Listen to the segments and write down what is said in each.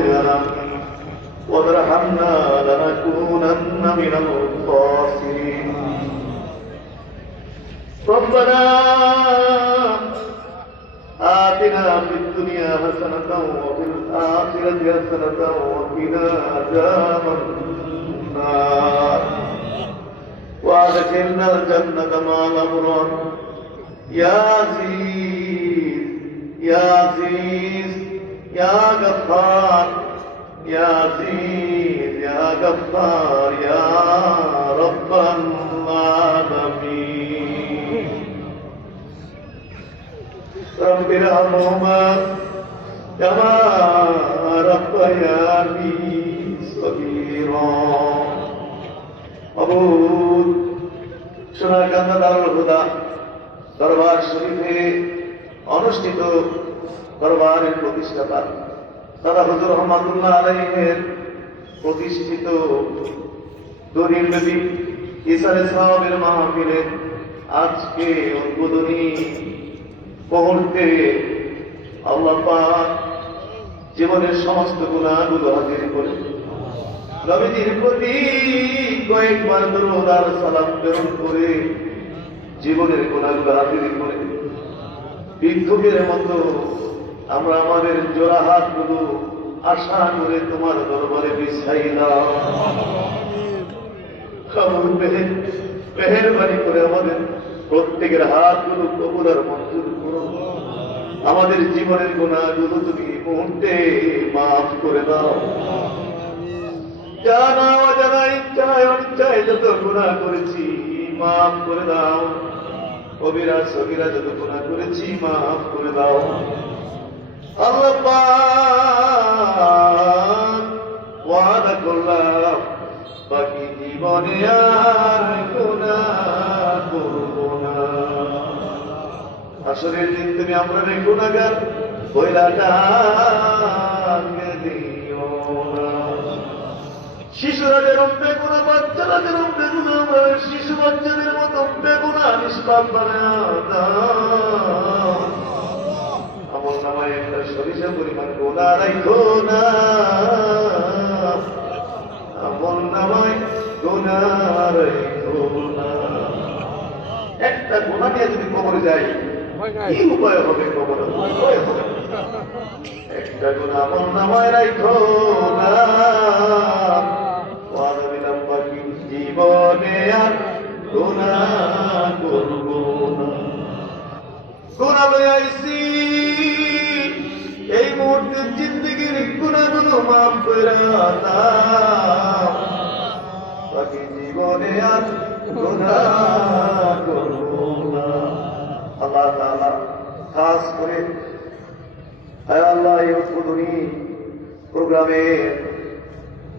موضعنا وارحمنا لنكونن من الخاسرين ربنا آتنا في الدنيا حسنة وفي الآخرة حسنة وقنا عذاب النار وادخلنا الجنة مع الأبرار يا عزيز يا عزيز يا غفار يا عزيز يا غفار يا رب العالمين رب ارحمهما كما ربياني صغيرا মাবুদ সোনারকান্দা দারুল হুদা দরবার শরীফে অনুষ্ঠিত দরবারের প্রতিষ্ঠাতা দাদা হুজুর রহমাতুল্লাহ আলাইহির প্রতিষ্ঠিত দলিল নবী ইসারে সাহাবের মাহফিলে আজকে উদ্বোধনী মুহূর্তে আল্লাহ পাক জীবনের সমস্ত গুনাহগুলো হাজির করে নবীজির প্রতি কয়েকবার দরুদ আর সালাম প্রেরণ করে জীবনের গুনাহগুলো হাজির করে বিক্ষোভের মতো আমরা আমাদের জোড়া হাতগুলো আশা করে তোমার দরবারে বিছাইলাম মেহেরবানি করে আমাদের প্রত্যেকের হাতগুলো কবুল আর মঞ্জুর করো আমাদের জীবনের গুনাহগুলো তুমি মুহূর্তে মাফ করে দাও জানা অজানা ইচ্ছায় অনিচ্ছায় যত গুনাহ করেছি মাফ করে দাও কবিরা সগীরা যত গুনাহ করেছি মাফ করে দাও আল্লাহ পাক ওয়াদা করলাম বাকি জীবনে আর গুনাহ করব না আসরের দিন তুমি আমরা গুনাহগার কইলাটা শিশুরা যেরকম বেগুনা বাচ্চারা যেরকম বেগুনা আমরা শিশু বাচ্চাদের মতো বেগুনা নিষ্পাপ আমল নামায় একটা সরিষা পরিমাণ গোনা রাখো না আমল নামায় গোনা রাখো না একটা গোনা নিয়ে যদি কবরে যাই কি উপায় হবে কবরে উপায় হবে একটা গোনা আমল নামায় রাখো না জীবনে আর গুনাহ করব না গুনাহ লইয়া আইছি এই মুহূর্তের জিন্দগির গুনাহগুলো মাফ করে দাও বাকি জীবনে আর গুনাহ করব না আল্লাহ তাআলা খাস করে আয় আল্লাহ এই উদ্বোধনী প্রোগ্রামে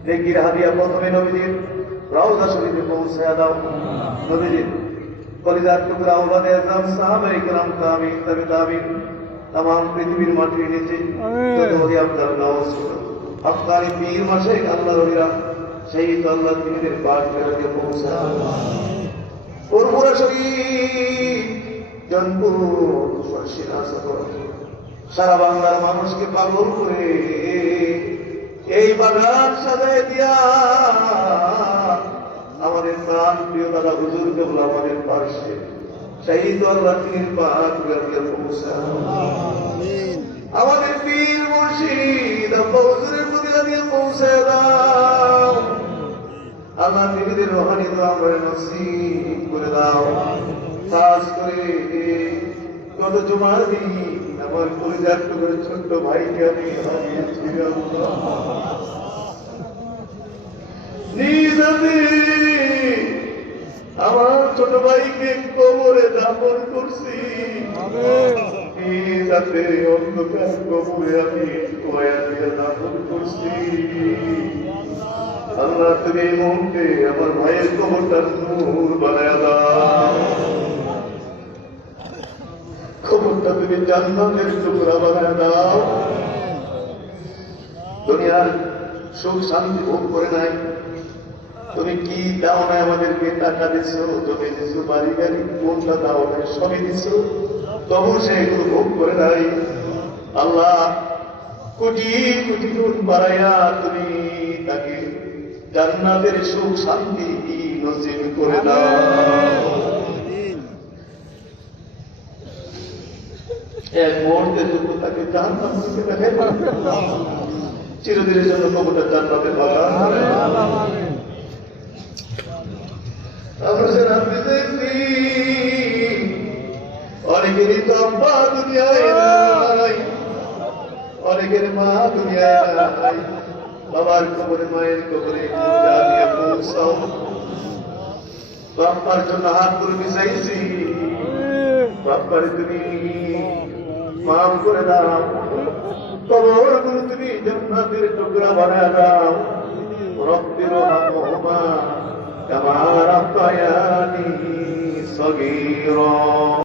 নেকির হাদিয়া প্রথমে নবীজির রওজা শরীফে পৌঁছায়া দাও নবীজির কলিজার টুকরা ওলাদে আযম সাহাবায়ে কেরাম তাবিঈন তাবে তাবিঈন तमाम পৃথিবীর মাটির নিচে যত ওলি আফতার গাওস আফতারি পীর মাসে আল্লাহর ওলিরা সেই তো আল্লাহ তিনের পাক ফেরাতে পৌঁছা পুরপুরা শরীফ জনপুর সরসিনা সদর সারা বাংলার মানুষকে পাগল করে এই বাগান সাজায় দিয়া আমাদের প্রাণ প্রিয় দাদা হুজুর কেবল আমাদের পার্শ্বে সেই তো আল্লাহ তিনের পাক ফেরাতে পৌঁছা আমাদের পীর মুর্শিদ আব্বা হুজুরের প্রতি দিয়ে পৌঁছে দাও আল্লাহ নিজেদের রোহানি দোয়া করে নসিব করে দাও খাস করে গত জুমার দিন আমার কলিজার টুকরো ছোট্ট ভাইকে আমি হারিয়েছিলাম নিজ হাতে আমার ছোট ভাইকে কবরে দাফন করছি নিজ হাতে অন্ধকার কবরে আমি কয়া দিয়ে দাফন করছি আল্লাহ তুমি এই মুহূর্তে আমার ভাইয়ের কবরটা নূর বানায়া দাও কবরটা তুমি জান্নাতের টুকরা বানায়া দাও দুনিয়ার সুখ শান্তি ভোগ করে নাই তুমি কি দাও না আমাদেরকে টাকা দিছো জমি দিছো বাড়ি গাড়ি কোনটা দাও না সবই দিছো তবু সে এগুলো ভোগ করে নাই আল্লাহ কোটি কোটি গুণ বাড়াইয়া তুমি তাকে জান্নাতের সুখ শান্তি নসিব করে দাও। এক মুহূর্তের জন্য তাকে জান্নাত থেকে দেখাই চিরদিনের জন্য কবুতর জান্নাতের বাগান অনেকেরই তো আব্বা দুনিয়ায় নাই, অনেকের মা দুনিয়ায় নাই, বাবার কবরে মায়ের কবরে জানিয়ে পৌঁছাও। বাপ্পার জন্য হাত করে মিশাইছি, বাপ্পার তুমি মাফ করে দাও, কবর গুলো তুমি জান্নাতের টুকরা বানায় দাও। রব্বির রহমহুমা কামা রাব্বায়ানি সগীরা।